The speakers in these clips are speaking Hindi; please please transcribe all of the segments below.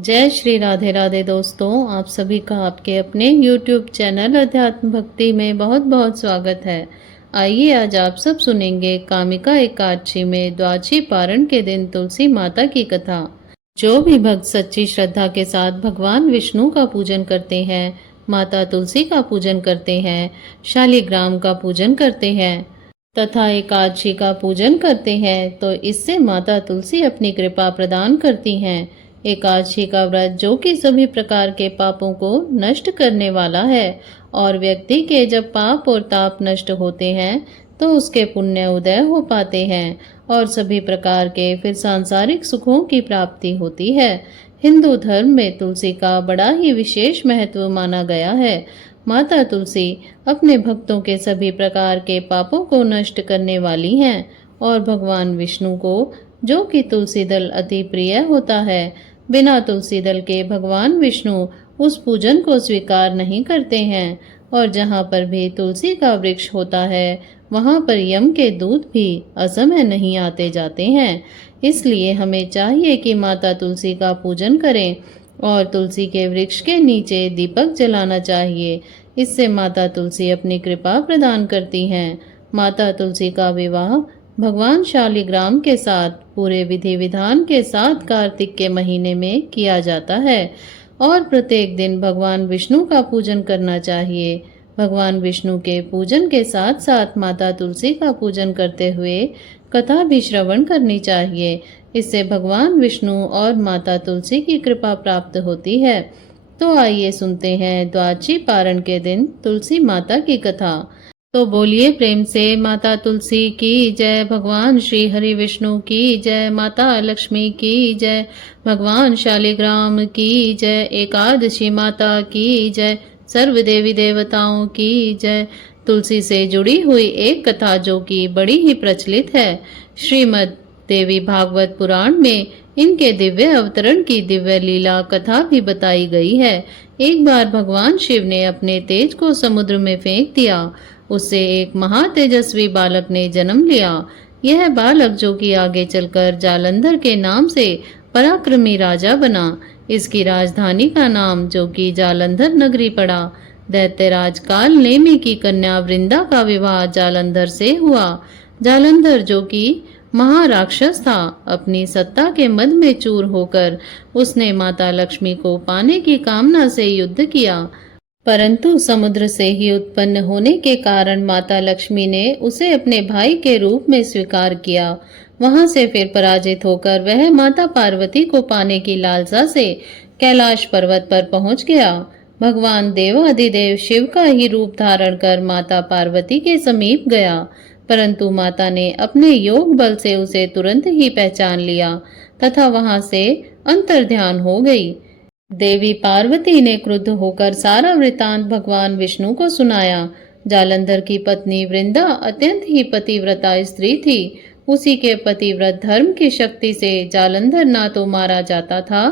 जय श्री राधे राधे दोस्तों, आप सभी का आपके अपने YouTube चैनल अध्यात्म भक्ति में बहुत बहुत स्वागत है। आइए आज आप सब सुनेंगे कामिका एकादशी में द्वादशी पारण के दिन तुलसी माता की कथा। जो भी भक्त सच्ची श्रद्धा के साथ भगवान विष्णु का पूजन करते हैं, माता तुलसी का पूजन करते हैं, शालिग्राम का पूजन करते हैं तथा एकादशी का पूजन करते हैं तो इससे माता तुलसी अपनी कृपा प्रदान करती हैं। एकादशी का व्रत जो कि सभी प्रकार के पापों को नष्ट करने वाला है और व्यक्ति के जब पाप और ताप नष्ट होते हैं तो उसके पुण्य उदय हो पाते हैं और सभी प्रकार के फिर सांसारिक सुखों की प्राप्ति होती है। हिंदू धर्म में तुलसी का बड़ा ही विशेष महत्व माना गया है। माता तुलसी अपने भक्तों के सभी प्रकार के पापों को नष्ट करने वाली हैं और भगवान विष्णु को जो कि तुलसी दल अति प्रिय होता है, बिना तुलसी दल के भगवान विष्णु उस पूजन को स्वीकार नहीं करते हैं और जहाँ पर भी तुलसी का वृक्ष होता है वहाँ पर यम के दूत भी असमय नहीं आते जाते हैं। इसलिए हमें चाहिए कि माता तुलसी का पूजन करें और तुलसी के वृक्ष के नीचे दीपक जलाना चाहिए। इससे माता तुलसी अपनी कृपा प्रदान करती हैं। माता तुलसी का विवाह भगवान शालिग्राम के साथ पूरे विधि विधान के साथ कार्तिक के महीने में किया जाता है और प्रत्येक दिन भगवान विष्णु का पूजन करना चाहिए। भगवान विष्णु के पूजन के साथ साथ माता तुलसी का पूजन करते हुए कथा भी श्रवण करनी चाहिए। इससे भगवान विष्णु और माता तुलसी की कृपा प्राप्त होती है। तो आइए सुनते हैं द्वादशी पारण के दिन तुलसी माता की कथा। तो बोलिए प्रेम से माता तुलसी की जय, भगवान श्री हरि विष्णु की जय, माता लक्ष्मी की जय, भगवान शालिग्राम की जय, एकादशी माता की जय, सर्व देवी देवताओं की जय। तुलसी से जुड़ी हुई एक कथा जो कि बड़ी ही प्रचलित है। श्रीमद् देवी भागवत पुराण में इनके दिव्य अवतरण की दिव्य लीला कथा भी बताई गई है। एक बार भगवान शिव ने अपने तेज को समुद्र में फेंक दिया। उससे एक महातेजस्वी बालक ने जन्म लिया। यह बालक जो कि आगे चलकर जालंधर के नाम से पराक्रमी राजा बना। इसकी राजधानी का नाम जो कि जालंधर नगरी पड़ा। दैत्यराज काल नेमी की कन्या वृंदा का विवाह जालंधर से हुआ। जालंधर जो कि महाराक्षस था, अपनी सत्ता के मद में चूर होकर उसने माता लक्ष्मी को पाने की कामना से युद्ध किया, परंतु समुद्र से ही उत्पन्न होने के कारण माता लक्ष्मी ने उसे अपने भाई के रूप में स्वीकार किया। वहां से फिर पराजित होकर वह माता पार्वती को पाने की लालसा से कैलाश पर्वत पर पहुंच गया। भगवान देवाधिदेव शिव का ही रूप धारण कर माता पार्वती के समीप गया, परंतु माता ने अपने योग बल से उसे तुरंत ही पहचान लिया तथा वहां से अंतर्ध्यान हो गई। देवी पार्वती ने क्रुद्ध होकर सारा वृतांत भगवान विष्णु को सुनाया। जालंधर की पत्नी वृंदा अत्यंत ही पतिव्रता स्त्री थी। उसी के पतिव्रत धर्म की शक्ति से जालंधर ना तो मारा जाता था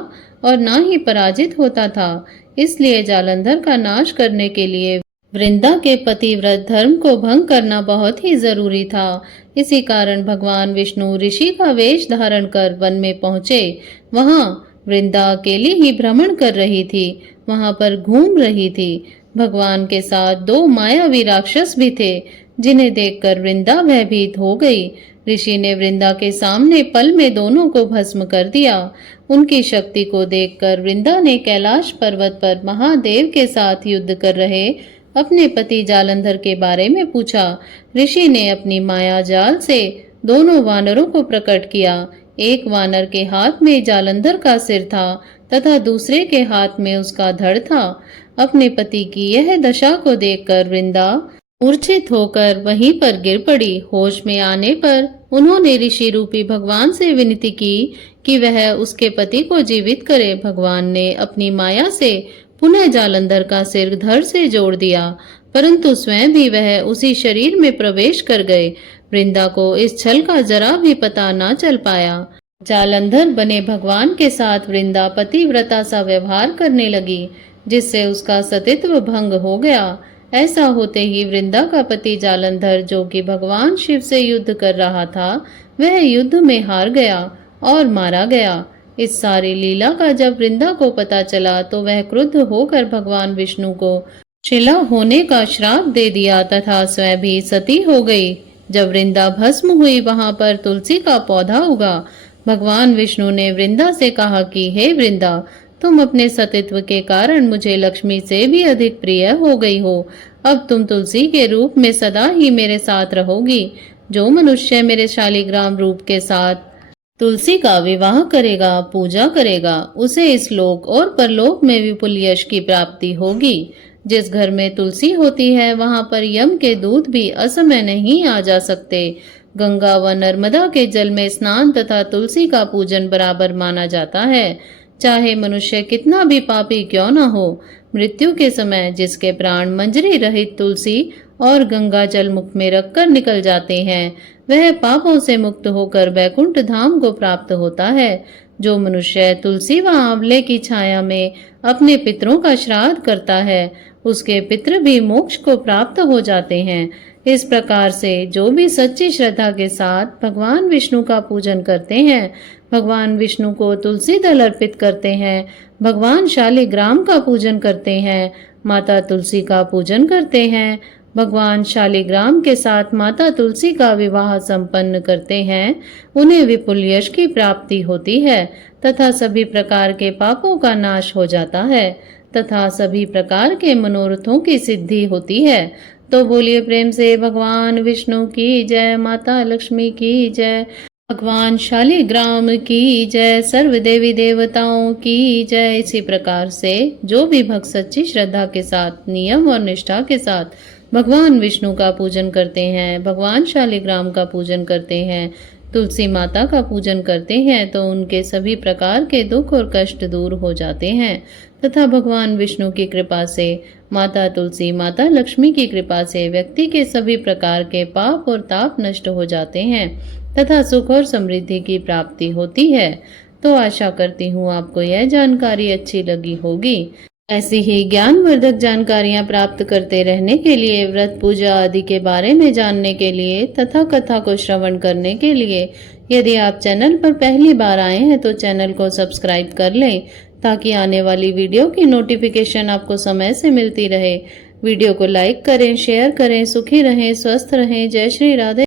और ना ही पराजित होता था। इसलिए जालंधर का नाश करने के लिए वृंदा के पतिव्रत धर्म को भंग करना बहुत ही जरूरी था। इसी कारण भगवान विष्णु ऋषि का वेश धारण कर वन में पहुंचे। वहां वृंदा अकेली ही भ्रमण कर रही थी, वहां पर घूम रही थी। भगवान के साथ दो मायावी राक्षस भी थे, जिन्हें देखकर वृंदा भयभीत हो गई। ऋषि ने वृंदा के सामने पल में दोनों को भस्म कर दिया। उनकी शक्ति को देखकर वृंदा ने कैलाश पर्वत पर महादेव के साथ युद्ध कर रहे अपने पति जालंधर के बारे में पूछा। ऋषि ने अपनी माया जाल से दोनों वानरों को प्रकट किया। एक वानर के हाथ में जालंधर का सिर था तथा दूसरे के हाथ में उसका धड़ था। अपने पति की यह दशा को देखकर वृंदा मूर्छित होकर वहीं पर गिर पड़ी। होश में आने पर उन्होंने ऋषि रूपी भगवान से विनती की कि वह उसके पति को जीवित करे। भगवान ने अपनी माया से पुनः जालंधर का सिर धड़ से जोड़ दिया, परंतु स्वयं भी वह उसी शरीर में प्रवेश कर गए। वृंदा को इस छल का जरा भी पता न चल पाया। जालंधर बने भगवान के साथ वृंदा पतिव्रता सा व्यवहार करने लगी, जिससे उसका सतीत्व भंग हो गया। ऐसा होते ही वृंदा का पति जालंधर जो कि भगवान शिव से युद्ध कर रहा था, वह युद्ध में हार गया और मारा गया। इस सारी लीला का जब वृंदा को पता चला तो वह क्रुद्ध होकर भगवान विष्णु को शिला होने का श्राप दे दिया तथा स्वयं भी सती हो गई। जब वृंदा भस्म हुई वहां पर तुलसी का पौधा उगा। भगवान विष्णु ने वृंदा से कहा कि हे वृंदा, तुम अपने सतीत्व के कारण मुझे लक्ष्मी से भी अधिक प्रिय हो गई हो। अब तुम तुलसी के रूप में सदा ही मेरे साथ रहोगी। जो मनुष्य मेरे शालिग्राम रूप के साथ तुलसी का विवाह करेगा, पूजा करेगा, उसे इस लोक और परलोक में विपुल यश की प्राप्ति होगी। जिस घर में तुलसी होती है वहां पर यम के दूत भी असमय नहीं आ जा सकते। गंगा व नर्मदा के जल में स्नान तथा तुलसी का पूजन बराबर माना जाता है। चाहे मनुष्य कितना भी पापी क्यों न हो, मृत्यु के समय जिसके प्राण मंजरी रहित तुलसी और गंगा जल मुख में रखकर निकल जाते हैं, वह पापों से मुक्त होकर वैकुंठ धाम को प्राप्त होता है। जो मनुष्य तुलसी व आंवले की छाया में अपने पितरों का श्राद्ध करता है, उसके पितृ भी मोक्ष को प्राप्त हो जाते हैं। इस प्रकार से जो भी सच्ची श्रद्धा के साथ भगवान विष्णु का पूजन करते हैं, भगवान विष्णु को तुलसी दल अर्पित करते हैं, भगवान शालिग्राम का पूजन करते हैं, माता तुलसी का पूजन करते हैं, भगवान शालिग्राम के साथ माता तुलसी का विवाह संपन्न करते हैं, उन्हें विपुल यश की प्राप्ति होती है तथा सभी प्रकार के पापों का नाश हो जाता है तथा सभी प्रकार के मनोरथों की सिद्धि होती है। तो बोलिए प्रेम से भगवान विष्णु की जय, माता लक्ष्मी की जय, भगवान शालिग्राम की जय, सर्व देवी देवताओं की जय। इसी प्रकार से जो भी भक्त सच्ची श्रद्धा के साथ, नियम और निष्ठा के साथ भगवान विष्णु का पूजन करते हैं, भगवान शालिग्राम का पूजन करते हैं, तुलसी माता का पूजन करते हैं, तो उनके सभी प्रकार के दुख और कष्ट दूर हो जाते हैं तथा भगवान विष्णु की कृपा से, माता तुलसी, माता लक्ष्मी की कृपा से व्यक्ति के सभी प्रकार के पाप और ताप नष्ट हो जाते हैं तथा सुख और समृद्धि की प्राप्ति होती है। तो आशा करती हूँ आपको यह जानकारी अच्छी लगी होगी। ऐसी ही ज्ञानवर्धक जानकारियां प्राप्त करते रहने के लिए, व्रत पूजा आदि के बारे में जानने के लिए तथा कथा को श्रवण करने के लिए यदि आप चैनल पर पहली बार आए हैं तो चैनल को सब्सक्राइब कर लें ताकि आने वाली वीडियो की नोटिफिकेशन आपको समय से मिलती रहे। वीडियो को लाइक करें, शेयर करें। सुखी रहें, स्वस्थ रहें। जय श्री राधे।